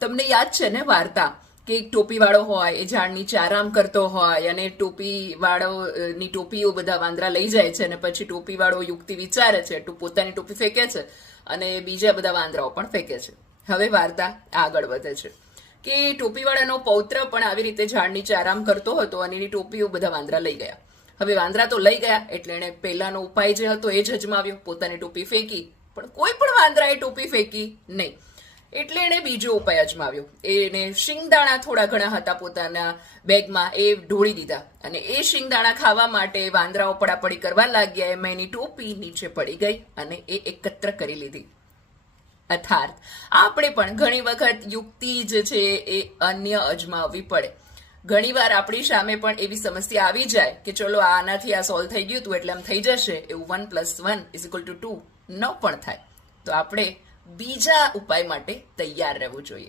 તમને યાદ છે ને વાર્તા કે એક ટોપીવાળો હોય એ ઝાડ નીચે આરામ કરતો હોય અને ટોપીવાળોની ટોપીઓ બધા વાંદરા લઈ જાય છે અને પછી ટોપીવાળો યુક્તિ વિચારે છે, પોતાની ટોપી ફેંકે છે અને બીજા બધા વાંદરાઓ પણ ફેંકે છે. હવે વાર્તા આગળ વધે છે કે ટોપીવાળાનો પૌત્ર પણ આવી રીતે ઝાડ નીચે આરામ કરતો હતો અને એની ટોપીઓ બધા વાંદરા લઈ ગયા. હવે વાંદરા તો લઈ ગયા એટલે એને પહેલાનો ઉપાય જે હતો એ જ અજમાવ્યો, પોતાની ટોપી ફેંકી, પણ કોઈ પણ વાંદરાએ ટોપી ફેંકી નહીં. એટલે એણે બીજો ઉપાય અજમાવ્યો. એને શિંગદાણા થોડા ઘણા હતા પોતાના બેગમાં, એ ઢોળી દીધા અને એ શિંગદાણા ખાવા માટે વાંદરાઓ પડાપડી કરવા લાગ્યા. એમાં એની ટોપી નીચે પડી ગઈ અને એ એકત્ર કરી લીધી. અર્થાત આપણે પણ ઘણી વખત યુક્તિ જે છે એ અન્ય અજમાવવી પડે. ઘણીવાર આપણી સામે પણ એવી સમસ્યા આવી જાય કે ચલો આનાથી આ સોલ્વ થઈ ગયું હતું એટલે આમ થઈ જશે, એવું 1 + 1 = 2 ન પણ થાય. તો આપણે બીજા ઉપાય માટે તૈયાર રહેવું જોઈએ.